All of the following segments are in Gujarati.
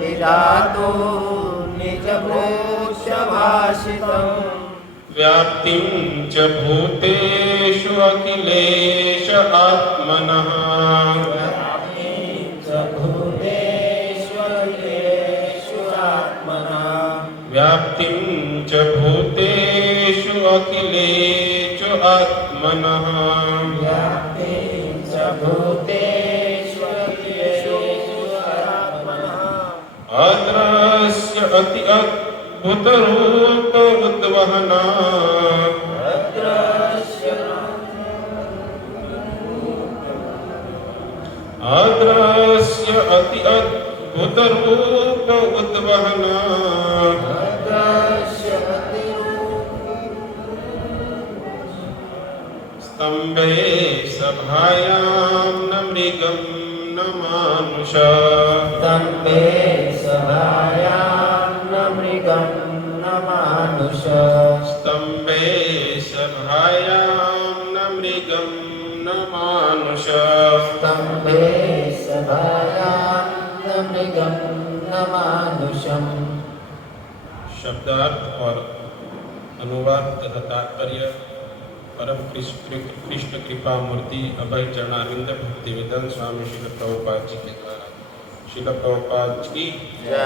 विधातु निजभूष्यभाषितम् व्याप्तिं च भूतेषु अखिलेश आत्मनः च भूतेष्वखिलेषु आत्मना व्याप्तिं च भूतेषु अखिलेषु आत्मनः अद्भुतरूप उद्वहना अद्रश्य अद्रस्य अति अद्भुतरूप उद्वहना अद्रश्य स्तम्भे सभायां न मृगं न मानुष स्तम्भे सभायां સ્તંભે સભાયામ ન મૃગમ ન માનુષ સ્તંભે સભાયામ ન મૃગમ ન માનુષમ શબ્દાર્થ ઓર અનુવાદ તથા તાત્પર્ય પરમ કૃષ્ણ કૃપા મૂર્તિ અભય ચરણાનંદ ભક્તિ વિધાન સ્વામી શિલ પ્રભુપાદજી કે દ્વારા શિલ પ્રભુપાદ કી જય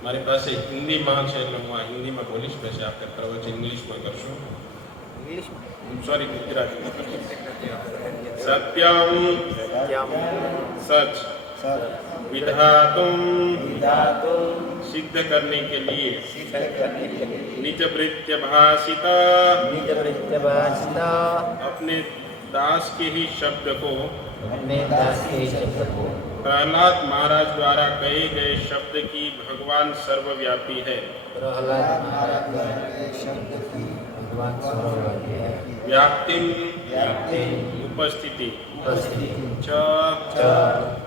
મારી પાસે હિન્દીમાં છે એટલે હું આ હિન્દીમાં બોલીશ પછી આપણે પ્રવચન ઇંગ્લિશમાં કરશું સોરી ગુજરાતીમાં કરશું સત્યમ સચ विधातुम सिद्ध करने के लिए निज वृत्य भाषिता अपने दास के ही शब्द को प्रहलाद महाराज द्वारा कहे गए शब्द की भगवान सर्वव्यापी है। प्रहलाद महाराज द्वारा शब्द की भगवान सर्वव्यापी है। व्याप्ति उपस्थिति उपस्थिति च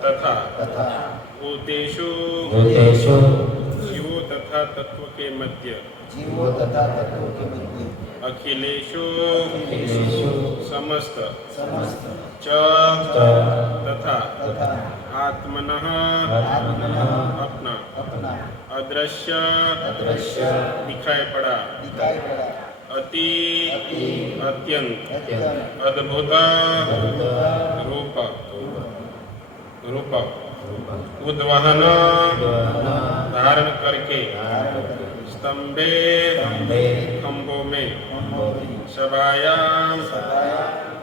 तथा तथा भूतेषु भूतेषु जीवो तथा तत्व के मध्य। जीवो तथा तत्वों के मध्य। અખિલેશો સમસ્ત ચ તથા આત્મન અપના અદ્રશ્ય દિખાય પડા અતિ અત્યંત અદ્ભુત રૂપ રૂપ ઉદ્વહન ધારણ કરકે तम्बे खम्भों में सभायाम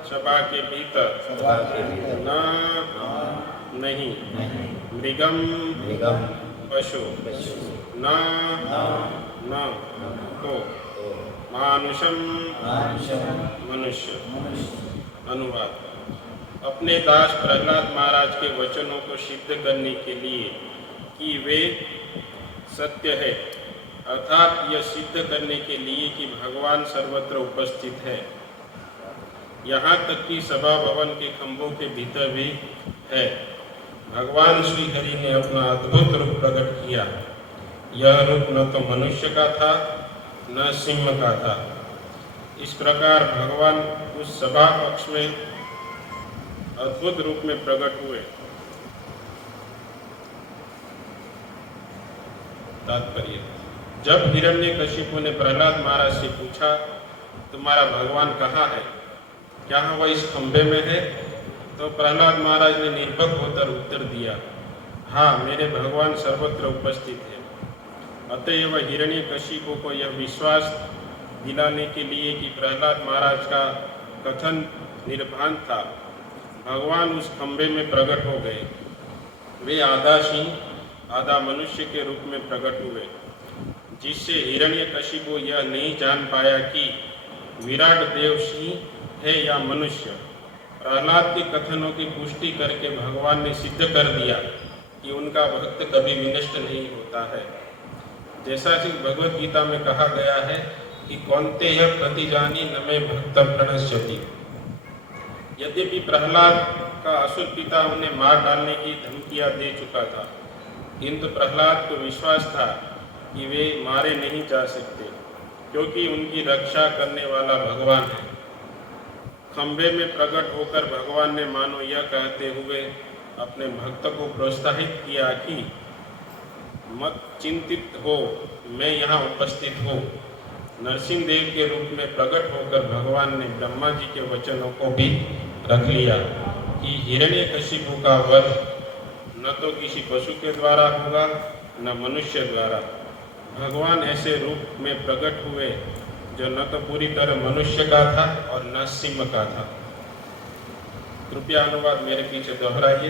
सभा के भीतर। न नहीं। मृगम। पशु। न न। तो।, तो। मानुषम। मनुष्य। अनुवाद। अपने दास प्रहलाद महाराज के वचनों को सिद्ध करने के लिए कि वे सत्य है। अर्थात यह सिद्ध करने के लिए कि भगवान सर्वत्र उपस्थित है। यहाँ तक कि सभा भवन के खंभों के भीतर भी है। भगवान श्री हरि ने अपना अद्भुत रूप प्रकट किया। यह रूप न तो मनुष्य का था, न सिंह का था। इस प्रकार भगवान उस सभा पक्ष में अद्भुत रूप में प्रकट हुए। तात्पर्य। जब हिरण्यकशिपु ने प्रहलाद महाराज से पूछा, तुम्हारा भगवान कहाँ है? क्या वह इस खंभे में है? तो प्रहलाद महाराज ने निर्भक होकर उत्तर दिया हाँ मेरे भगवान सर्वत्र उपस्थित है। अतएव हिरण्यकशिपु को यह विश्वास दिलाने के लिए कि प्रहलाद महाराज का कथन निर्भान था। भगवान उस खंभे में प्रकट हो गए। वे आधा सिंह आधा मनुष्य के रूप में प्रकट हुए। जिससे हिरण्य हिरण्यकशिपु यह नहीं जान पाया कि विराट देव सिंह है या मनुष्य। प्रहलाद के कथनों की पुष्टि करके भगवान ने सिद्ध कर दिया कि उनका भक्त कभी विनष्ट नहीं होता है। जैसा कि भगवत गीता में कहा गया है कि कौनते यह प्रतिजानी न में भक्त प्रणश्यति। यद्यपि प्रहलाद का असुर पिता उन्हें मार डालने की धमकियाँ दे चुका था, किंतु प्रहलाद को विश्वास था कि वे मारे नहीं जा सकते, क्योंकि उनकी रक्षा करने वाला भगवान है। खंभे में प्रकट होकर भगवान ने मानो यह कहते हुए अपने भक्त को प्रोत्साहित किया कि मत चिंतित हो, मैं यहाँ उपस्थित हूँ। नरसिंह देव के रूप में प्रकट होकर भगवान ने ब्रह्मा जी के वचनों को भी रख लिया कि हिरण्यकशिपु का वध न तो किसी पशु के द्वारा होगा, न मनुष्य द्वारा। भगवान ऐसे रूप में प्रकट हुए जो न तो पूरी तरह मनुष्य का था और न सिंह का था। कृपया अनुवाद मेरे पीछे दोहराइए।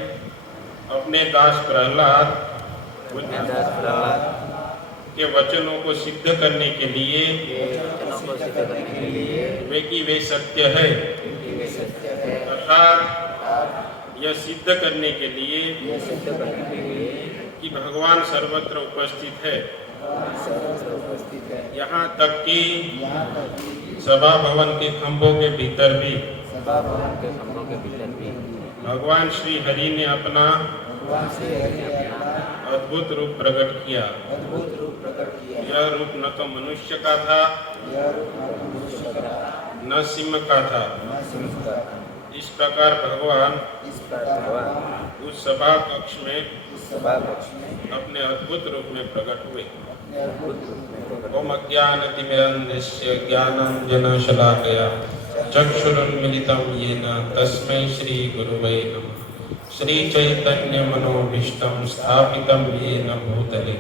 अपने दास प्रहलाद के वचनों को सिद्ध करने के लिए वे की वे सत्य है। अर्थात यह सिद्ध करने के लिए के भगवान सर्वत्र उपस्थित है। उपस्थित है यहाँ तक कि सभा भवन के खंभों के भीतर भी। सभा भवन के खंभों के भीतर भी। भगवान श्री हरि ने अपना भगवान से हरि ने अपना अद्भुत रूप प्रकट किया। अद्भुत रूप प्रकट किया। यह रूप न तो मनुष्य का था यह रूप न तो मनुष्य का न सिंह का था। न सिंह का इस प्रकार भगवान इस प्रकार भगवान उस सभा कक्ष में इस सभा कक्ष में अपने अद्भुत रूप में प्रकट हुए। अपने अद्भुत रूप में प्रकट ओम अज्ञानतिमिरन्धस्य ज्ञानाञ्जनशलाकया चक्षुरुन्मिलितं येन तस्मै श्रीगुरुवै नमः श्रीचैतन्यमनोभीष्टं स्थापितं येन भूतले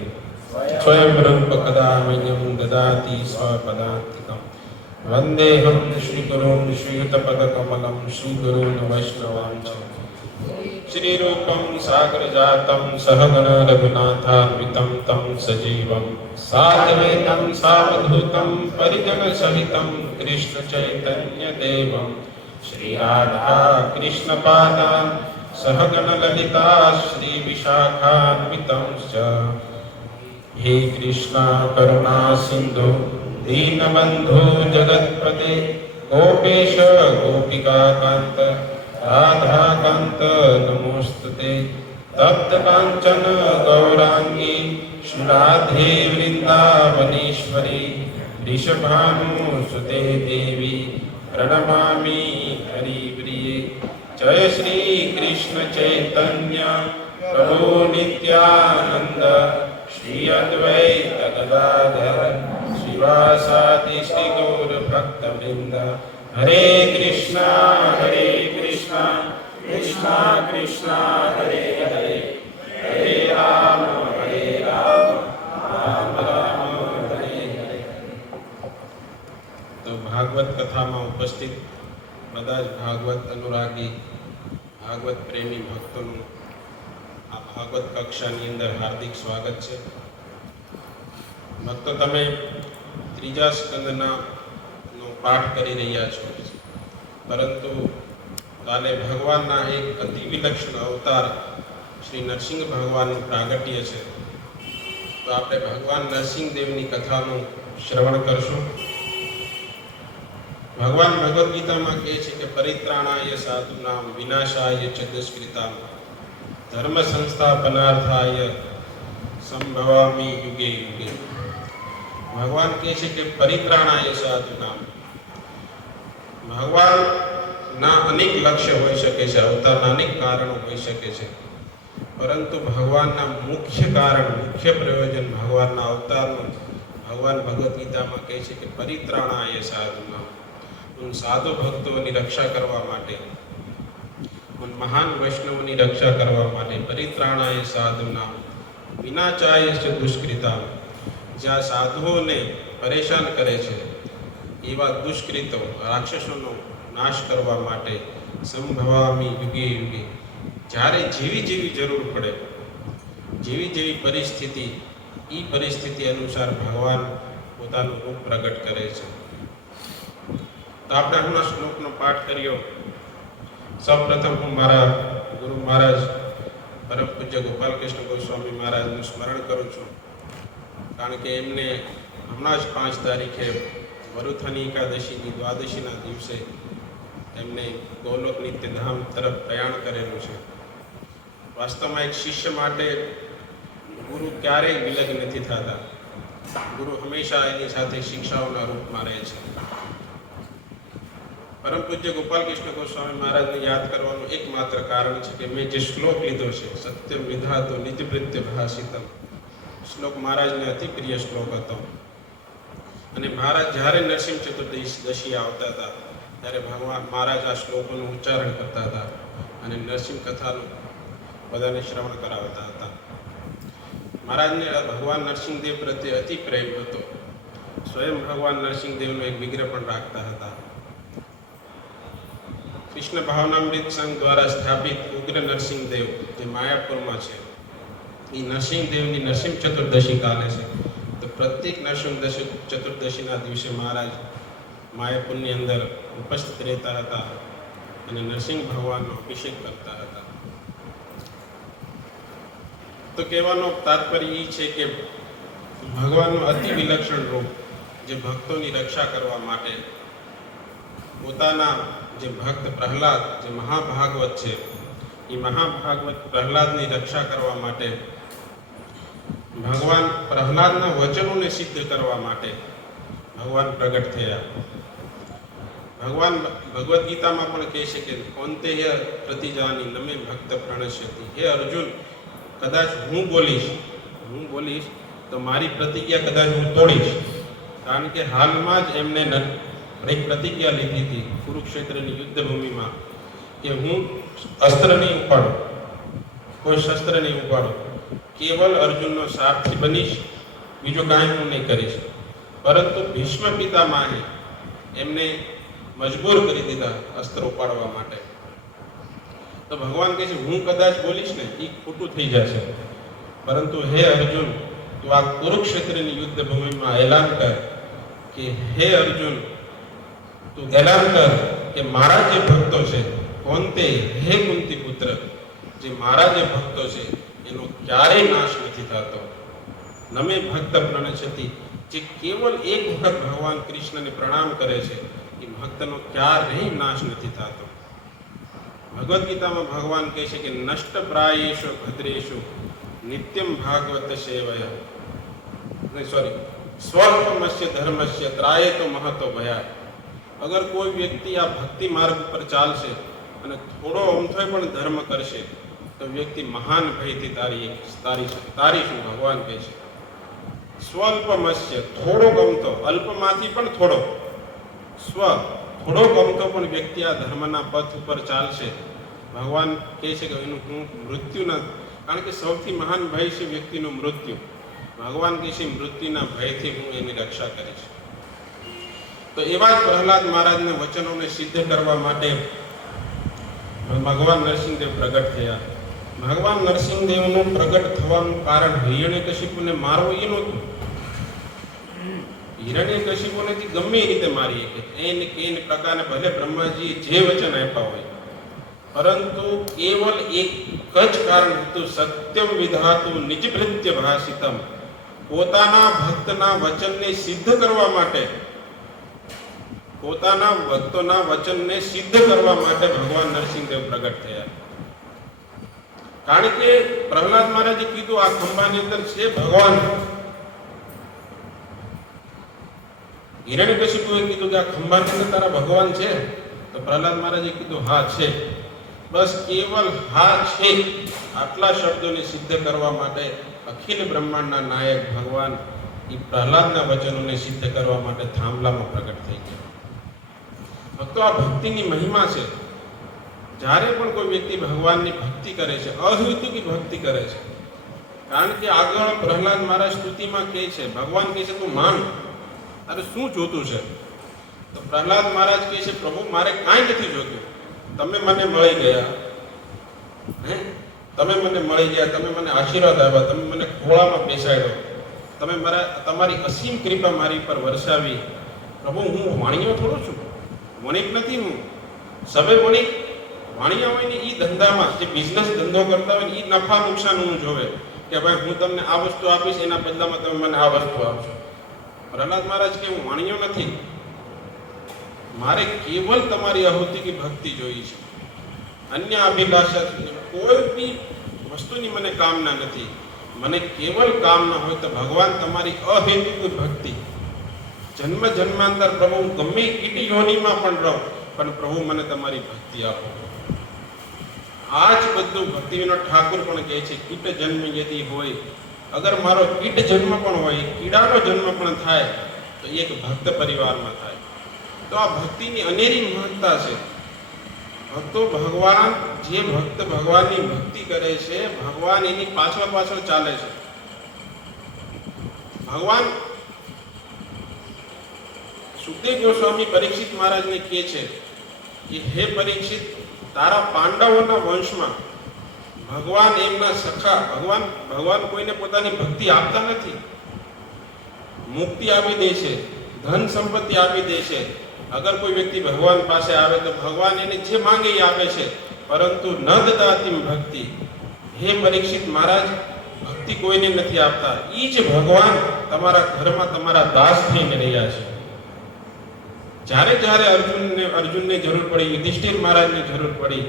स्वयं रूप कदा मह्यं ददाति स्वपदान्तिकं वन्देऽहं श्रीगुरुं श्रीयुतपदकमलं श्रीगुरून् वैष्णवां च શ્રીરૂપમ સાગર જાતમ સહગણ રઘુનાથાન્વિતમ તમ સજીવમ સાધવેતમ સાવધૂતમ પરિજન સહિતમ કૃષ્ણ ચૈતન્ય દેવમ શ્રી રાધા કૃષ્ણ પાદાન સહગણ લલિતા શ્રી વિશાખાન્વિતમ હે કૃષ્ણ કરુણા સિંધુ દીનબંધુ જગતપતે ગોપેશ ગોપિકા કાંત गोपिकान्त राधाकान्त नमोऽस्तुते तप्तकाञ्चन गौराङ्गी श्रीराधे वृन्दावनेश्वरी वृषभानुसुते देवी प्रणमामि हरिप्रिये जय श्रीकृष्ण चैतन्य प्रभु नित्यानन्द श्री अद्वैत गदाधर शिवासादि श्री गौर भक्तवृंद हरे कृष्णा हरे कृष्णा कृष्णा कृष्णा हरे हरे हरे राम हरे राम राम राम हरे हरे તો ભાગવત કથામાં ઉપસ્થિત બધા જ ભાગવત અનુરાગી ભાગવત પ્રેમી ભક્તોનું આ ભાગવત કક્ષાની અંદર હાર્દિક સ્વાગત છે ભક્તો તમે ત્રીજા સ્કંદના નો પાઠ કરી રહ્યા છો પરંતુ કાલે ભગવાનના એક અતિ વિલક્ષણ અવતાર શ્રી નરસિંહ ભગવાનનું પ્રાગટ્ય છે. તો આપણે ભગવાન નરસિંહ દેવની કથાનું શ્રવણ કરશું. ભગવાન ભગવદ્ ગીતામાં કહે છે કે, પરિત્રાણાય સાધુનામ વિનાશાય ચ દુષ્કૃતામ ધર્મ સંસ્થાપનાર્થાય સંભવામી યુગે યુગે. ભગવાન કહે છે કે, પરિત્રાણાય સાધુનામ. ભગવાનના અનેક લક્ષ્ય હોઈ શકે છે, અવતારના અનેક કારણો હોઈ શકે છે. પરંતુ ભગવાનના મુખ્ય કારણ, મુખ્ય પ્રયોજન ભગવાનના અવતારનું ભગવાન ભગવદ્ ગીતામાં કહે છે કે પરિત્રાણાય સાધુના હું સાધુ ભક્તોની રક્ષા કરવા માટે, હું મહાન વૈષ્ણવોની રક્ષા કરવા માટે પરિત્રાણાય સાધુના વિનાચાય છે દુષ્કૃતા જ્યાં સાધુઓને પરેશાન કરે છે એવા દુષ્કૃતો રાક્ષસોનો નાશ કરવા માટે સંભવામી યુગે યુગે જ્યારે જેવી જેવી જરૂર પડે, જેવી જેવી પરિસ્થિતિ એ પરિસ્થિતિ અનુસાર ભગવાન પોતાનું રૂપ પ્રગટ કરે છે. તો આપણે હમણાં શ્લોકનો પાઠ કર્યો. સૌપ્રથમ હું મારા ગુરુ મહારાજ પરમ પૂજ્ય ગોપાલકૃષ્ણ ગોસ્વામી મહારાજનું સ્મરણ કરું છું. કારણ કે એમને હમણાં જ પાંચ તારીખે વરુથની એકાદશીની દ્વાદશીના દિવસે એમને ગોલોક નિત્યધામ તરફ પ્રયાણ કરેલું છે. વાસ્તવમાં એક શિષ્ય માટે ગુરુ ક્યારેય વિલગ નથી થતા. ગુરુ હંમેશા એની સાથે શિક્ષાઓના રૂપમાં રહે છે. પરમ પૂજ્ય ગોપાલ કૃષ્ણ ગોસ્વામી મહારાજને યાદ કરવાનું એકમાત્ર કારણ છે કે મેં જે શ્લોક લીધો છે, સત્યમ વિધાતો નિજ ભૃત્ય ભાષિતમ શ્લોક મહારાજને અતિ પ્રિય શ્લોક હતો. અને મહારાજ જ્યારે નરસિંહ ચતુર્દશી આવતા હતા, ત્યારે ભગવાન મહારાજ આ શ્લોકોનું ઉચ્ચારણ કરતા હતા અને નરસિંહ કથાનું બધાને શ્રવણ કરાવતા હતા. મહારાજને ભગવાન નરસિંહદેવ પ્રત્યે અતિ પ્રેમ હતો. સ્વયં ભગવાન નરસિંહદેવનો એક વિગ્રહ પણ રાખતા હતા. કૃષ્ણ ભાવનામૃત સંઘ દ્વારા સ્થાપિત ઉગ્ર નરસિંહદેવ જે માયાપુરમાં છે. એ નરસિંહદેવની નરસિંહ ચતુર્દશી કાલે છે. પ્રત્યેક નરસિંહ દશક ચતુર્દશીના દિવસે મહારાજ માયાપુરની અંદર ઉપસ્થિત રહેતા હતા અને નરસિંહ ભગવાનનો અભિષેક કરતા હતા. તો કહેવાનો તાત્પર્ય એ છે કે ભગવાનનો અતિ વિલક્ષણ રૂપ જે ભક્તોની રક્ષા કરવા માટે પોતાના જે ભક્ત પ્રહલાદ, જે મહાભાગવત છે, એ મહાભાગવત પ્રહલાદની રક્ષા કરવા માટે ભગવાન પ્રહલાદના વચનોને સિદ્ધ કરવા માટે ભગવાન પ્રગટ થયા. ભગવાન ભગવદ્ ગીતામાં પણ કહે છે કે કોંતે હે પ્રતિજાની નમે ભક્ત પ્રણશ્યતિ. હે અર્જુન, કદાચ હું બોલીશ હું બોલીશ, તો મારી પ્રતિજ્ઞા કદાચ હું તોડીશ. કારણ કે હાલમાં જ એમને એક પ્રતિજ્ઞા લીધી હતી કુરુક્ષેત્રની યુદ્ધભૂમિમાં કે હું અસ્ત્ર નહીં ઉપાડું, કોઈ શસ્ત્ર નહીં ઉપાડું. કેવલ અર્જુનનો સારથી બનીશ, બીજું કાંઈ હું નહીં કરીશ. પરંતુ ભીષ્મ પિતામહે એમને મજબૂર કરી દીધા અસ્ત્ર ઉપાડવા માટે. તો ભગવાન કહે છે, હું કદાચ બોલીશ ને એ ખોટું થઈ જશે. પરંતુ હે અર્જુન, તું આ કુરુક્ષેત્રની યુદ્ધ ભૂમિમાં એલાન કર કે હે અર્જુન, તું એલાન કર કે મારા જે ભક્તો છે કોંતે હે કુંતી પુત્ર જે મારા જે ભક્તો છે એનો ક્યારેય નાશ નથી થતો. નમે ભક્ત પ્રણશતિ જે કેવલ એક વખત ભગવાન કૃષ્ણને પ્રણામ કરે છે, એ ભક્તનો ક્યારેય નાશ નથી થતો. ભગવદ્ ગીતામાં ભગવાન કહે છે કે નષ્ટ પ્રાયેશુ ભદ્રેશુ નિત્યમ ભાગવત સેવય. સોરી સ્વર્પમસ્ય ધર્મસ્ય ત્રાય તો મહતો ભયા. અગર કોઈ વ્યક્તિ આ ભક્તિ માર્ગ પર ચાલશે અને થોડો અમથોય પણ ધર્મ કરશે તો વ્યક્તિ મહાન ભયથી તારી તારી શું ભગવાન કહે છે? સ્વલ્પમસ્ય, થોડો ગમતો, અલ્પમાંથી પણ થોડો. સ્વ, થોડો ગમતો પણ વ્યક્તિ આ ધર્મના પથ ઉપર ચાલશે. ભગવાન કહે છે કે એનું હું મૃત્યુ નથી કારણ કે સૌથી મહાન ભય છે વ્યક્તિનું મૃત્યુ. ભગવાન કહે છે, મૃત્યુના ભયથી હું એની રક્ષા કરીશ. તો એવા જ પ્રહલાદ મહારાજના વચનોને સિદ્ધ કરવા માટે ભગવાન નરસિંહદેવ પ્રગટ થયા. ભગવાન નરસિંહદેવનું પ્રગટ થવાનું કારણ હિરણ્યકશિપુને મારવો એ નહોતું. હિરણ્ય કશિપુને ગમે એ રીતે મારી શકે. એને કેન પ્રકારે ભલે બ્રહ્માજી જે વચન આપ્યા હોય. પરંતુ કેવલ એક જ કારણ હતું સત્યમ વિધાતુ નિજ ભૃત્ય ભાષિતમ પોતાના ભક્તના વચનને સિદ્ધ કરવા માટે, પોતાના ભક્તોના વચનને સિદ્ધ કરવા માટે ભગવાન નરસિંહદેવ પ્રગટ થયા. કારણ કે પ્રહલાદ મહારાજે કીધું, આ ખંભાની અંદર છે ભગવાન. હિરણ્યકશિપુએ કીધું કે આ ખંભાની અંદર તારા ભગવાન છે? તો પ્રહલાદ મહારાજે કીધું, હા, છે. બસ કેવલ હા, છે. આટલા શબ્દોને સિદ્ધ કરવા માટે અખિલ બ્રહ્માંડના નાયક ભગવાન એ પ્રહલાદના વચનોને સિદ્ધ કરવા માટે થાંભલામાં પ્રગટ થઈ ગયા. ભક્તો, આ ભક્તિની મહિમા છે. જ્યારે પણ કોઈ વ્યક્તિ ભગવાનની ભક્તિ કરે છે, અહેતુકી ભક્તિ કરે છે. કારણ કે આગળ પ્રહલાદ મહારાજ સ્તુતિમાં કહે છે, ભગવાન કહે છે, તું માન. તારે શું જોતું છે? તો પ્રહલાદ મહારાજ કહે છે, પ્રભુ, મારે કાંઈ નથી જોતું. તમે મને મળી ગયા. હે? તમે મને મળી ગયા, તમે મને આશીર્વાદ આપ્યા, તમે મને ખોળામાં બેસાડ્યો. તમે મારા, તમારી અસીમ કૃપા મારી પર વરસાવી. પ્રભુ, હું વાણિયો થોડો છું? વણિક નથી હું? સભે વણિક વાણિયા હોય ને એ ધંધામાં, જે બિઝનેસ ધંધો કરતા હોય ને એ નફા નુકસાન હું જોવે કે ભાઈ હું તમને આ વસ્તુ આપીશ, એના બદલામાં તમે મને આ વસ્તુ આપશો. પ્રહલાદ મહારાજ કે, હું વાણિયો નથી. મારે કેવલ તમારી અહૌતિકી ભક્તિ જોઈ છે. અન્ય અભિલાષા કોઈ બી વસ્તુની મને કામના નથી. મને કેવલ કામના હોય તો ભગવાન તમારી અહેતુક ભક્તિ. જન્મ જન્માંતર પ્રભુ ગમે કેટલી યોનીમાં પણ રહું, પણ પ્રભુ મને તમારી ભક્તિ આપો. આ જ બધું ભક્તિવિનો ઠાકુર પણ કહે છે, કીટ જન્મ યદિ હોય. અગર મારો કીટ જન્મ પણ હોય, કીડાનો જન્મ પણ થાય, તો એક ભક્ત પરિવારમાં થાય. તો આ ભક્તિની અનેરી મહત્તા છે. ભક્તો ભગવાન, જે ભક્ત ભગવાનની ભક્તિ કરે છે, ભગવાન એની પાછળ પાછળ ચાલે છે. ભગવાન સુખદેવ ગોસ્વામી પરીક્ષિત મહારાજને કહે છે કે, હે પરીક્ષિત તારા પાંડવોના વંશમાં ભગવાન એમના સખા, ભગવાન ભગવાન કોઈને પોતાની ભક્તિ આપતા નથી? મુક્તિ આપી દે છે, ધન સંપત્તિ આપી દે છે. અગર કોઈ વ્યક્તિ ભગવાન પાસે આવે તો ભગવાન એને જે માંગે એ આપે છે. પરંતુ ન દદાતિમ ભક્તિ. હે પરીક્ષિત મહારાજ, ભક્તિ કોઈને નથી આપતા. એ જ ભગવાન તમારા ઘરમાં તમારા દાસ થઈને રહ્યા છે. જ્યારે જ્યારે અર્જુનને અર્જુનને જરૂર પડી, યુધિષ્ઠિર મહારાજને જરૂર પડી,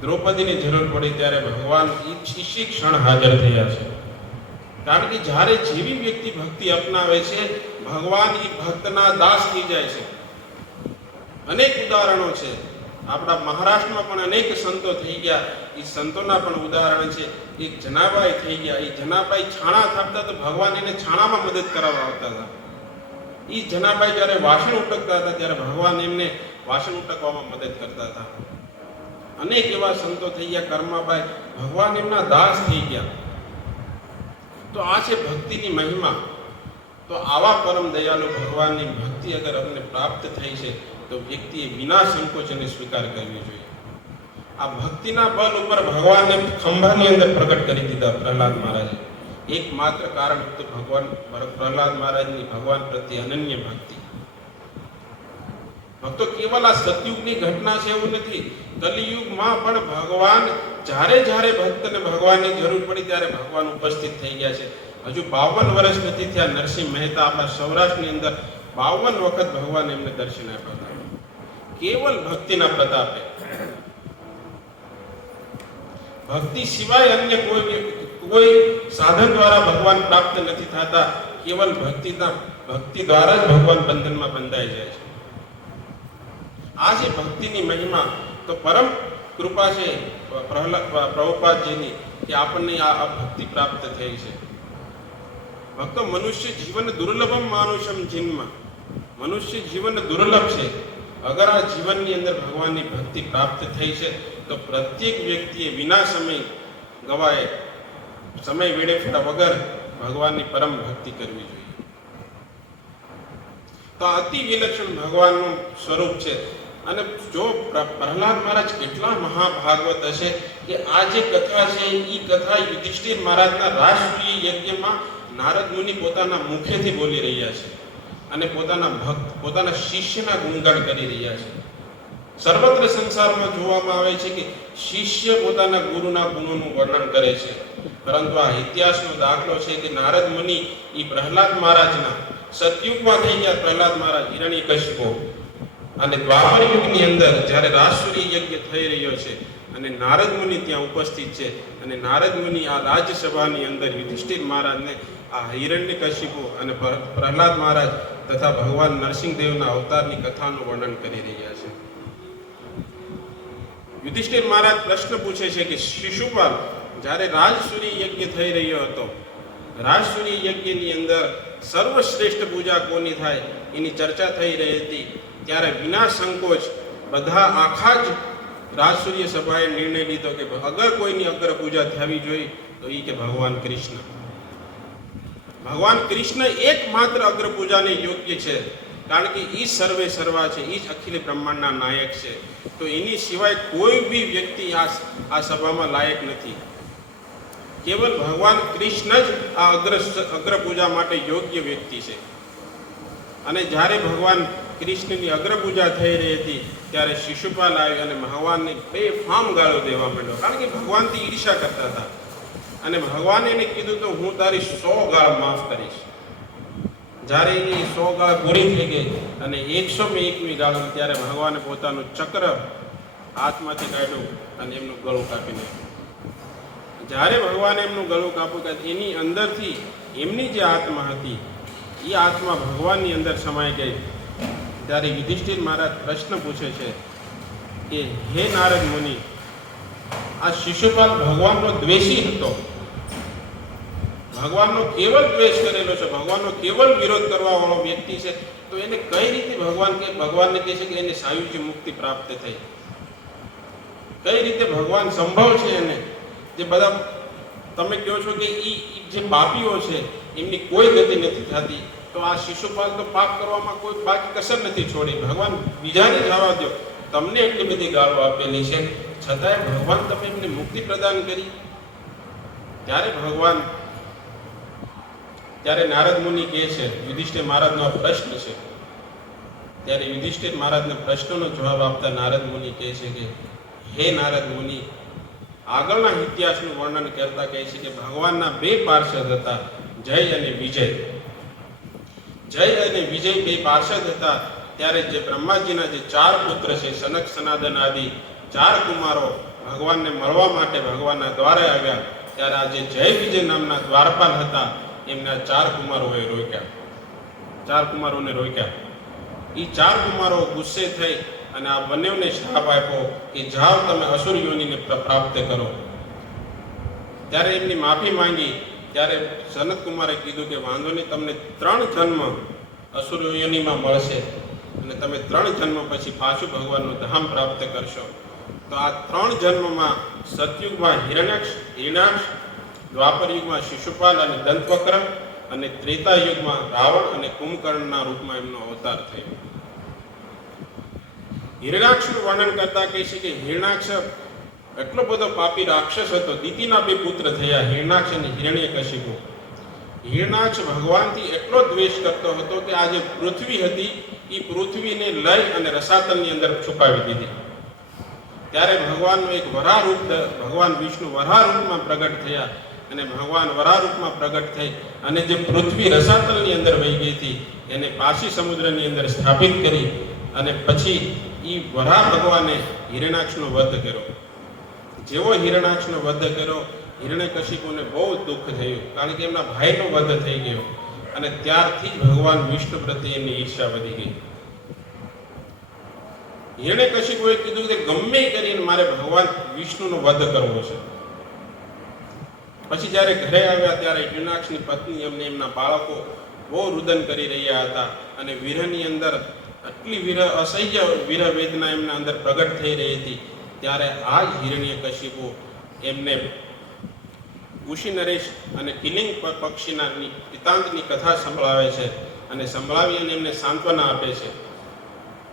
દ્રૌપદીને જરૂર પડી, ત્યારે ભગવાન ઈચ્છી ક્ષણ હાજર થયા છે. કારણ કે જ્યારે જેવી વ્યક્તિ ભક્તિ અપનાવે છે, ભગવાન એ ભક્તના દાસ થઈ જાય છે. અનેક ઉદાહરણો છે. આપણા મહારાષ્ટ્રમાં પણ અનેક સંતો થઈ ગયા. એ સંતોના પણ ઉદાહરણ છે. એક જનાબાઈ થઈ ગયા. એ જનાબાઈ છાણા થાપતા તો ભગવાન એને છાણામાં મદદ કરાવવા આવતા હતા. એ જનાભાઈ જ્યારે વાસણ ઉટકતા હતા, ત્યારે ભગવાન એમને વાસણ ઉટકવામાં મદદ કરતા હતા. અનેક એવા સંતો થઈ ગયા, કર્માભાઈ, ભગવાન એમના દાસ થઈ ગયા. તો આ છે ભક્તિની મહિમા. તો આવા પરમ દયાલુ ભગવાનની ભક્તિ અગર અમને પ્રાપ્ત થઈ છે, તો વ્યક્તિએ વિના સંકોચ એને સ્વીકાર કરવી જોઈએ. આ ભક્તિના બલ ઉપર ભગવાનને ખંભાની અંદર પ્રગટ કરી દીધા પ્રહલાદ મહારાજે. એકમાત્ર કારણ હતું ભગવાન પ્રહલાદ મહારાજની ભગવાન પ્રત્યે અનન્ય ભક્તિ. ભક્તો કેવલ આ સતયુગની ઘટના છે એવું નથી. કલિયુગમાં પણ ભગવાન જ્યારે જ્યારે ભક્તને ભગવાનની જરૂર પડી ત્યારે ભગવાન ઉપસ્થિત થઈ ગયા છે. હજુ બાવન વર્ષ નથી થયા નરસિંહ મહેતા આપણા સૌરાષ્ટ્રની અંદર બાવન વખત ભગવાન એમને દર્શન આપ્યા હતા. કેવલ ભક્તિના પ્રતાપે. ભક્તિ સિવાય અન્ય કોઈ કોઈ સાધન દ્વારા ભગવાન પ્રાપ્ત નથી થતા, કેવલ ભક્તિના ભક્તિ દ્વારા જ ભગવાન બંધનમાં બંધાઈ જાય છે. આ છે ભક્તિની મહિમા, તો પરમ કૃપા છે પ્રભુપાદજીની, કે આપણને આ ભક્તિ પ્રાપ્ત થઈ છે. ભક્તો મનુષ્ય જીવન દુર્લભમ માનુષમ જન્મ. મનુષ્ય જીવન દુર્લભ છે. અગર આ જીવનની અંદર ભગવાનની ભક્તિ પ્રાપ્ત થઈ છે, તો પ્રત્યેક વ્યક્તિએ વિના સમય ગવાય સમય વેડફ્યા વગર ભગવાનની પરમ ભક્તિ કરવી જોઈએ. તો અતિ વિલક્ષણ ભગવાનનું સ્વરૂપ છે. અને જો પ્રહલાદ મહારાજ કેટલા મહાભાગવત હશે કે આ જે કથા છે એ કથા યુધિષ્ઠિર મહારાજના રાષ્ટ્રીય યજ્ઞમાં નારદ મુનિ પોતાના મુખેથી બોલી રહ્યા છે. અને પોતાના ભક્ત, પોતાના શિષ્યના ગુણગાન કરી રહ્યા છે. સર્વત્ર સંસારમાં જોવામાં આવે છે કે શિષ્ય પોતાના ગુરુના ગુણોનું વર્ણન કરે છે. પરંતુ આ ઇતિહાસનો દાખલો છે કે નારદ મુનિ એ પ્રહલાદ મહારાજના સતયુગમાં થઈ ગયા, પ્રહલાદ મહારાજ હિરણ્યકશિપુ અને દ્વાપર યુગની અંદર જ્યારે રાષ્ટ્રીય યજ્ઞ થઈ રહ્યો છે અને નારદ મુનિ ત્યાં ઉપસ્થિત છે અને નારદ મુનિ આ રાજ્યસભાની અંદર યુધિષ્ઠિર મહારાજને આ હિરણ્યકશિપુ અને પ્રહલાદ મહારાજ તથા ભગવાન નરસિંહદેવના અવતારની કથાનું વર્ણન કરી રહ્યા છે. યુધિષ્ઠિર મહારાજ પ્રશ્ન પૂછે છે કે શિશુપાલ જ્યારે રાજસૂરી યજ્ઞ થઈ રહ્યો હતો, રાજસૂરી યજ્ઞની અંદર સર્વશ્રેષ્ઠ પૂજા કોની થાય એની ચર્ચા થઈ રહી હતી. ત્યારે વિના સંકોચ બધા આખા જ રાજસૂર્ય સભાએ નિર્ણય લીધો કે અગર કોઈની અગ્ર પૂજા થવી જોઈએ, તો એ કે ભગવાન કૃષ્ણ. ભગવાન કૃષ્ણ એકમાત્ર અગ્ર પૂજાને યોગ્ય છે, કારણ કે એ સર્વે સર્વા છે એ જ અખિલ બ્રહ્માંડના નાયક છે. તો એની સિવાય કોઈ બી વ્યક્તિ આ આ સભામાં લાયક નથી. કેવલ ભગવાન કૃષ્ણ જ આ અગ્ર અગ્ર પૂજા માટે યોગ્ય વ્યક્તિ છે. અને જ્યારે ભગવાન કૃષ્ણની અગ્ર પૂજા થઈ રહી હતી, ત્યારે શિશુપાલ આવી અને ભગવાનને બે ફામ ગાળો દેવા માંડ્યો, કારણ કે ભગવાનથી ઈર્ષા કરતા હતા. અને ભગવાને એને કીધું તો હું તારી સો ગાળ માફ કરીશ. જ્યારે એની સો ગાળ પૂરી થઈ ગઈ અને એકસો એકમી ગાળો ત્યારે ભગવાને પોતાનું ચક્ર હાથમાંથી કાઢ્યું અને એમનું ગળું કાપી નાખ્યું. જ્યારે ભગવાને એમનું ગળું કાપ્યું કે એની અંદરથી એમની જે આત્મા હતી, એ આત્મા ભગવાનની અંદર સમાઈ ગઈ. ત્યારે યુધિષ્ઠિર મહારાજ પ્રશ્ન પૂછે છે કે, હે નારદ મુનિ, આ શિશુપાલ ભગવાનનો દ્વેષી હતો. ભગવાનનો કેવલ દ્વેષ કરેલો છે, ભગવાનનો કેવલ વિરોધ કરવા વાળો વ્યક્તિ છે, તો એને કઈ રીતે ભગવાન કે, ભગવાનને કહે છે કે એને સાયુજ્ય મુક્તિ પ્રાપ્ત થઈ? કઈ રીતે ભગવાન સંભવ છે એને? જે બધા તમે કહો છો કે ઈ જે પાપીઓ છે, એમની કોઈ ગતિ નથી થતી. તો આ શિશુપાલ તો પાપ કરવામાં કોઈ બાકી કસર નથી છોડી. ભગવાન બીજાને જવા દો. તમને એટલી બધી ગાળો આપેલી છે. છતાંય ભગવાન તમે એમને મુક્તિ પ્રદાન કરી. ત્યારે ભગવાન, ત્યારે નારદ મુનિ કહે છે, યુધિષ્ઠિર મહારાજનો આ પ્રશ્ન છે. ત્યારે યુધિષ્ઠિર મહારાજના પ્રશ્નનો જવાબ આપતા નારદ મુનિ કહે છે કે, હે નારદ મુનિ આગળના ઇતિહાસનું વર્ણન કરતા કહે છે કે ભગવાનના બે પાર્ષદ હતા, જય અને વિજય. જય અને વિજય બે પાર્ષદ હતા, ત્યારે જે બ્રહ્માજીના જે ચાર પુત્ર છે, સનક સનાદન આદિ, ચાર કુમારો ભગવાનને મળવા માટે ભગવાનના દ્વારે આવ્યા, ત્યારે આ જે જય વિજય નામના દ્વારપાલ હતા, એમના ચાર કુમારોએ રોક્યા. ચાર કુમારોને રોક્યા. એ ચાર કુમારો ગુસ્સે થઈ અને આ બંનેને શ્રાપ આપ્યો કે જાઓ તમે અસુર યોનિને પ્રાપ્ત કરો. ત્યારે એમની માફી માંગી. ત્યારે સનત કુમારે કીધું કે વાંધો નહીં, તમને ત્રણ જન્મ અસુર યોનિમાં મળશે અને તમે ત્રણ જન્મ પછી પાછું ભગવાનનું ધામ પ્રાપ્ત કરશો. તો આ ત્રણ જન્મમાં સતયુગમાં હિરણ્યાક્ષ, હિરણાક્ષ, દ્વાપર યુગમાં શિશુપાલ અને દંતવક્ર અને ત્રેતા યુગમાં રાવણ અને કુંભકર્ણના રૂપમાં એમનો અવતાર થયો. હિરણાક્ષનું વર્ણન કરતા કહે છે કે હિરણાક્ષ એટલો બધો પાપી રાક્ષસ હતો. દીતિના બે પુત્ર થયા. હિરણાક્ષ અને હિરણ્યકશિપુ હિરણાક્ષ ભગવાનથી એટલો દ્વેષ કરતો હતો કે આ જે પૃથ્વી હતી. એ પૃથ્વીને લઈ અને રસાતલની અંદર છુપાવી દીધી. ત્યારે ભગવાનનું એક રૂપ ભગવાન વિષ્ણુ રૂપમાં પ્રગટ થયા અને ભગવાન વરાહ રૂપમાં પ્રગટ થઈ અને જે પૃથ્વી રસાતલની અંદર વહી ગઈ હતી, એને પાછી સમુદ્રની અંદર સ્થાપિત કરી અને પછી એ વરા ભગવાને હિરણાક્ષનો વધ કર્યો. જેવો હિરણાક્ષનો વધ કર્યો હિરણ્યકશિપુને બહુ દુઃખ થયું, કારણ કે એમના ભાઈનો વધ થઈ ગયો. અને ત્યારથી ભગવાન વિષ્ણુ પ્રત્યે એમની ઈર્ષા વધી ગઈ. હિરણ્યકશિપુએ કીધું કે ગમે કરીને મારે ભગવાન વિષ્ણુનો વધ કરવો છે. પછી જ્યારે ઘરે આવ્યા ત્યારે યુનાક્ષની પત્ની એમને એમના બાળકો બહુ રુદન કરી રહ્યા હતા અને વિરહની અંદર આટલી વિરહ અસહ્ય વિરહ વેદના એમના અંદર પ્રગટ થઈ રહી હતી, ત્યારે આ જ હિરણ્ય કશિપુ એમને ઉષી નરેશ અને કિલિંગ પક્ષીના પિતાંતની કથા સંભળાવે છે અને સંભળાવી અને એમને સાંત્વના આપે છે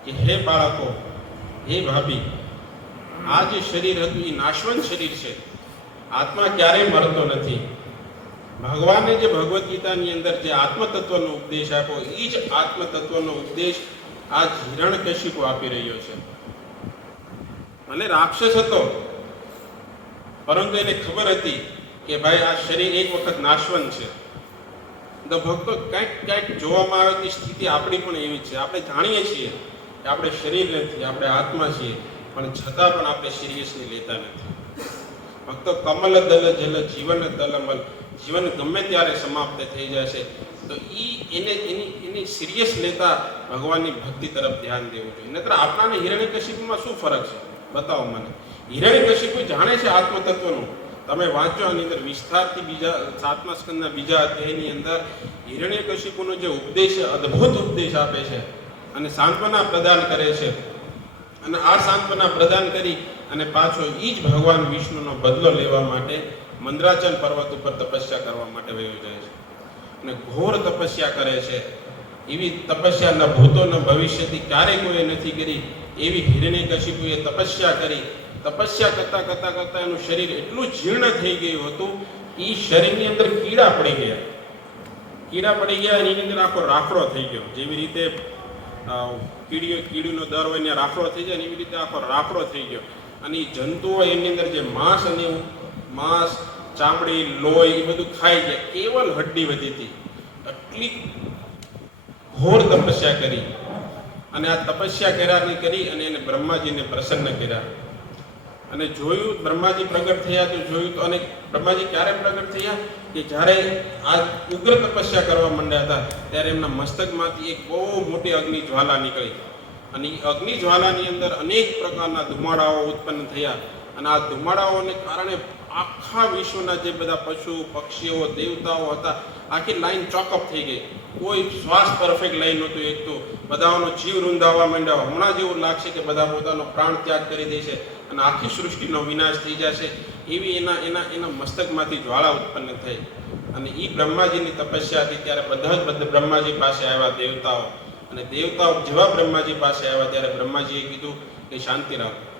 કે હે બાળકો, હે ભાભી, આ જે શરીર હતું એ નાશવંત શરીર છે. આત્મા ક્યારેય મરતો નથી. ભગવાને જે ભગવદ્ ગીતાની અંદર જે આત્મતત્વનો ઉપદેશ આપ્યો, એ જ આત્મતત્વનો ઉપદેશ આ હિરણ્યકશિપુ આપી રહ્યો છે. ભલે રાક્ષસ હતો, પરંતુ એને ખબર હતી કે ભાઈ આ શરીર એક વખત નાશવંત છે. તો ભક્તો, કંઈક કંઈક જોવામાં આવે તે સ્થિતિ આપણી પણ એવી છે. આપણે જાણીએ છીએ કે આપણે શરીર નથી, આપણે આત્મા છીએ, પણ છતાં પણ આપણે સિરિયસલી લેતા નથી. ભક્તો, કમલ દલ જલ, જીવન તલમલ જીવન ગમે ત્યારે સમાપ્ત થઈ જશે. તો એ એને એની એની સિરિયસ લેતા ભગવાનની ભક્તિ તરફ ધ્યાન દેવું જોઈએ. નહીતર આપણાને હિરણ્યકશિપુમાં શું ફરક છે? બતાવો મને. હિરણ્યકશિપુ જાણે છે આત્મતત્વનું? તમે વાંચો આની અંદર વિસ્તારથી બીજા, સાતમા સ્કંદના બીજા અધ્યાયની અંદર હિરણ્યકશિપુનો જે ઉપદેશ, અદ્ભુત ઉપદેશ આપે છે અને સાંત્વના પ્રદાન કરે છે. અને આ સાંત્વના પ્રદાન કરી અને પાછો એ જ ભગવાન વિષ્ણુનો બદલો લેવા માટે મંદરાચલ પર્વત ઉપર તપસ્યા કરવા માટે વયો જાય છે. અને ઘોર તપસ્યા કરે છે. એવી તપસ્યા ન ભૂતો ન ભવિષ્યથી ક્યારેય કોઈ નથી કરી. એવી હિરણ્યકશિપુએ તપસ્યા કરી. તપસ્યા કરતા કરતા કરતા એનું શરીર એટલું જીર્ણ થઈ ગયું હતું એ શરીરની અંદર કીડા પડી ગયા. કીડા પડી ગયા એની અંદર આખો રાફડો થઈ ગયો. જેવી રીતે કીડીઓ, કીડીનો દર હોય ને રાફડો થઈ જાય એવી રીતે આખો રાફડો થઈ ગયો. અને એ જંતુઓ એની અંદર જે માંસ અને માંસ ચામડી, લોહી, એ બધું ખાઈ ગયા. કેવલ હડ્ડી વધી હતી. એટલી ઘોર તપસ્યા કરી. અને આ તપસ્યા કર્યાની કરી અને એને બ્રહ્માજીને પ્રસન્ન કર્યા. અને જોયું બ્રહ્માજી પ્રગટ થયા તો જોયું તો અને બ્રહ્માજી ક્યારે પ્રગટ થયા? કે જ્યારે આ ઉગ્ર તપસ્યા કરવા માંડ્યા હતા, ત્યારે એમના મસ્તકમાંથી એક બહુ મોટી અગ્નિ જ્વાલા નીકળી. અને એ અગ્નિ જ્વાલાની અંદર અનેક પ્રકારના ધુમાડાઓ ઉત્પન્ન થયા. અને આ ધુમાડાઓને કારણે આખા વિશ્વના જે બધા પશુ, પક્ષીઓ, દેવતાઓ હતા, આખી લાઈન ચોકઅપ થઈ ગઈ. કોઈ શ્વાસ પરફેક્ટ લાઈન નહોતું એક તો બધાનો જીવ રૂંધાવા માંડ્યા. હમણાં જેવું લાગશે કે બધા પોતાનો પ્રાણ ત્યાગ કરી દેશે અને આખી સૃષ્ટિનો વિનાશ થઈ જશે. એવી એના એના એના મસ્તકમાંથી જ્વાળા ઉત્પન્ન થઈ. અને એ બ્રહ્માજીની તપસ્યા હતી ત્યારે બધા જ બધા, બ્રહ્માજી પાસે આવ્યા દેવતાઓ. અને દેવતાઓ જેવા બ્રહ્માજી પાસે આવ્યા ત્યારે બ્રહ્માજીએ કીધું કે શાંતિ રાખો.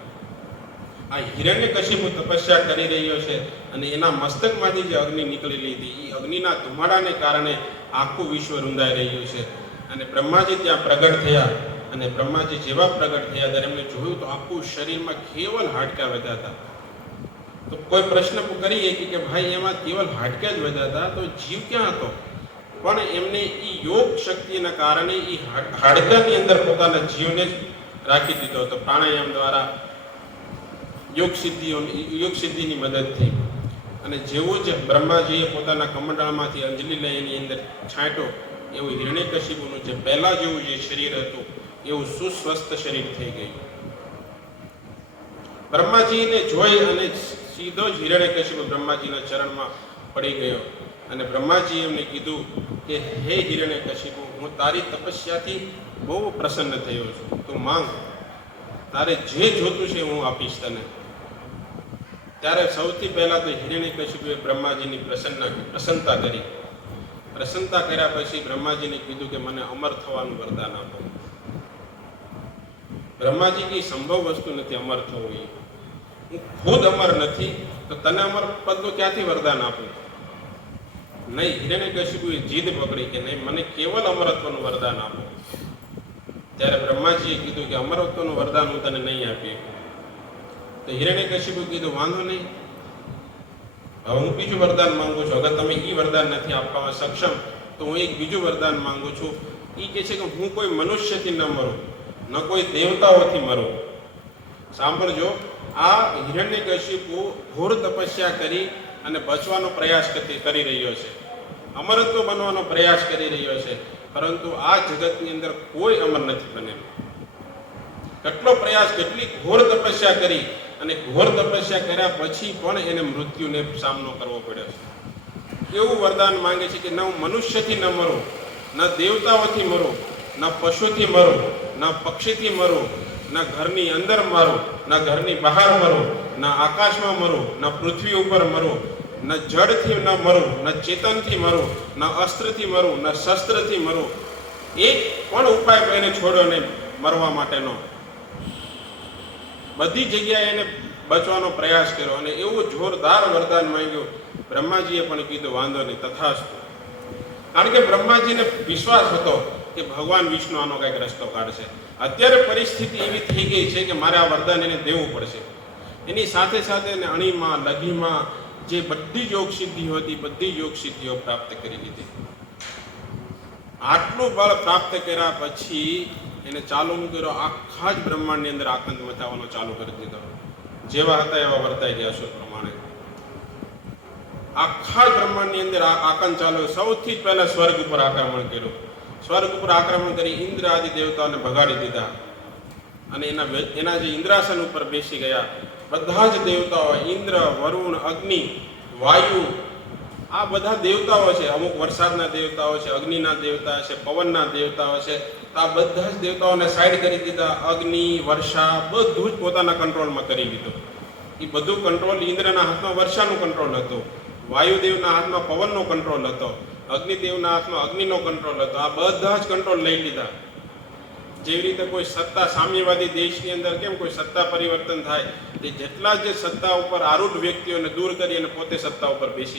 આ હિરણ્ય કશિપુ તપસ્યા કરી રહ્યો છે અને એના મસ્તકમાંથી જે અગ્નિ નીકળેલી હતી એ અગ્નિના ધુમાડાને કારણે આખું વિશ્વ રૂંધાઈ રહ્યું છે. અને બ્રહ્માજી ત્યાં પ્રગટ થયા અને બ્રહ્માજી જેવા પ્રગટ થયા ત્યારે એમણે જોયું તો આખું શરીરમાં કેવલ હાડકા વધ્યા હતા. તો કોઈ પ્રશ્ન કરીએ કે ભાઈ એમાં કેવલ હાડકા જ વધ્યા હતા? તો જીવ ક્યાં હતો? પણ એમને એ યોગ શક્તિના કારણે એ હાડકાની અંદર પોતાના જીવને જ રાખી દીધો હતો. પ્રાણાયામ દ્વારા યોગ સિદ્ધિઓ યોગ સિદ્ધિની મદદથી અને જેવું જ બ્રહ્માજીએ પોતાના કમંડળમાંથી અંજલિ લઈ એની અંદર છાંટ્યો, એવું હિરણ્યકશિપુનું જે પહેલા જેવું જે શરીર હતું, એવું સુસ્વસ્થ શરીર થઈ ગયું. બ્રહ્માજીને જોઈ અને સીધો જ હિરણ્યકશિપુ બ્રહ્માજીના ચરણમાં પડી ગયો. અને બ્રહ્માજી એમને કીધું કે, હે હિરણ્યકશિપુ, હું તારી તપસ્યાથી બહુ પ્રસન્ન થયો છું. તું માંગ. તારે જે જોતું છે હું આપીશ તને. ત્યારે સૌથી પહેલા તો હિરણ્યકશિપુએ બ્રહ્માજીની પ્રસન્ન પ્રસન્નતા કરી. પ્રસન્નતા કર્યા પછી બ્રહ્માજીને કીધું કે મને અમર થવાનું વરદાન આપો. બ્રહ્માજી કઈ સંભવ વસ્તુ નથી અમર થવું એ. હું ખુદ અમર નથી, તો તને અમર પદનું ક્યાંથી વરદાન આપું? નહીં હિરણ્યકશિપુએ જીદ પકડી કે નહીં, મને કેવલ અમરત્વનું વરદાન આપો. ત્યારે બ્રહ્માજીએ કીધું કે અમરત્વનું વરદાન હું તને નહીં આપી શકું. હિરણ્ય હિરણ્યકશિપુ કીધું, વાંધો નહીં. હવે હું બીજું વરદાન માંગુ છું. અગર તમે એ વરદાન નથી આપવામાં સક્ષમ, તો હું એક બીજું વરદાન માંગુ છું. એ કહે છે કે હું કોઈ મનુષ્યથી ન મરું, ન કોઈ દેવતાઓથી મરું. સાંભળજો, આ હિરણ્ય હિરણ્યકશિપુ ઘોર તપસ્યા કરી અને બચવાનો પ્રયાસ કરી રહ્યો છે. અમરત્વ બનવાનો પ્રયાસ કરી રહ્યો છે. પરંતુ આ જગતની અંદર કોઈ અમર નથી બનેલું. કેટલો પ્રયાસ, કેટલી ઘોર તપસ્યા કરી અને ઘોર તપસ્યા કર્યા પછી પણ એને મૃત્યુને સામનો કરવો પડ્યો છે એવું વરદાન માંગે છે કે ન હું મનુષ્યથી ન મરો ન દેવતાઓથી મરો ન પશુથી મરો ન પક્ષીથી મરો ન ઘરની અંદર મરો ન ઘરની બહાર મરો ન આકાશમાં મરો ન પૃથ્વી ઉપર મરો ન જડથી ન મરો ન ચેતનથી મરો ન અસ્ત્રથી મરો ન શસ્ત્રથી મરો એક પણ ઉપાય એને છોડ્યો નહીં મરવા માટેનો બધી જગ્યાએ એને બચવાનો પ્રયાસ કર્યો અને એવું જોરદાર વરદાન માંગ્યું. બ્રહ્માજીએ પણ કીધું, વાંધો નહીં, તથાસ્તુ. કારણ કે બ્રહ્માજીને વિશ્વાસ હતો કે ભગવાન વિષ્ણુ આનો કંઈક રસ્તો કાઢશે. અત્યારે પરિસ્થિતિ એવી થઈ ગઈ છે કે મારે આ વરદાન એને દેવું પડશે. એની સાથે સાથે એને અણીમાં લઘીમાં જે બધી યોગ સિદ્ધિઓ હતી, બધી યોગ સિદ્ધિઓ પ્રાપ્ત કરી લીધી. આટલું બળ પ્રાપ્ત કર્યા પછી એને ચાલુ કર્યો, આખા જ બ્રહ્માંડની અંદર આતંક મચાવવાનો ચાલુ કરી દીધો. જેવા હતા એવા વર્તાઈ ગયા અશોક પ્રમાણે. આખા બ્રહ્માંડની અંદર આ આકંદ ચાલુ સૌથી પહેલા સ્વર્ગ ઉપર આક્રમણ કર્યું. સ્વર્ગ ઉપર આક્રમણ કરી ઇન્દ્ર આદિ દેવતાઓને ભગાડી દીધા. અને એના એના જે ઇન્દ્રાસન ઉપર બેસી ગયા. બધા જ દેવતાઓ, ઇન્દ્ર, વરુણ, અગ્નિ, વાયુ, આ બધા દેવતાઓ છે. અમુક વરસાદના દેવતાઓ છે, અગ્નિના દેવતા છે, પવનના દેવતાઓ છે. આ બધા જ દેવતાઓને સાઈડ કરી દીધા, અગ્નિ, વર્ષા, બધું જ પોતાના કંટ્રોલમાં કરી લીધું. એ બધું કંટ્રોલ ઇન્દ્રના હાથમાં, વર્ષાનું કંટ્રોલ હતું. વાયુદેવના હાથમાં, પવનનો કંટ્રોલ હતો. અગ્નિદેવના હાથમાં, અગ્નિનો કંટ્રોલ હતો. આ બધા જ કંટ્રોલ લઈ લીધા. જેવી રીતે કોઈ સત્તા સામ્યવાદી દેશની અંદર કેમ કોઈ સત્તા પરિવર્તન થાય? તે જેટલા જે સત્તા ઉપર આરૂઢ વ્યક્તિઓને દૂર કરી અને પોતે સત્તા ઉપર બેસી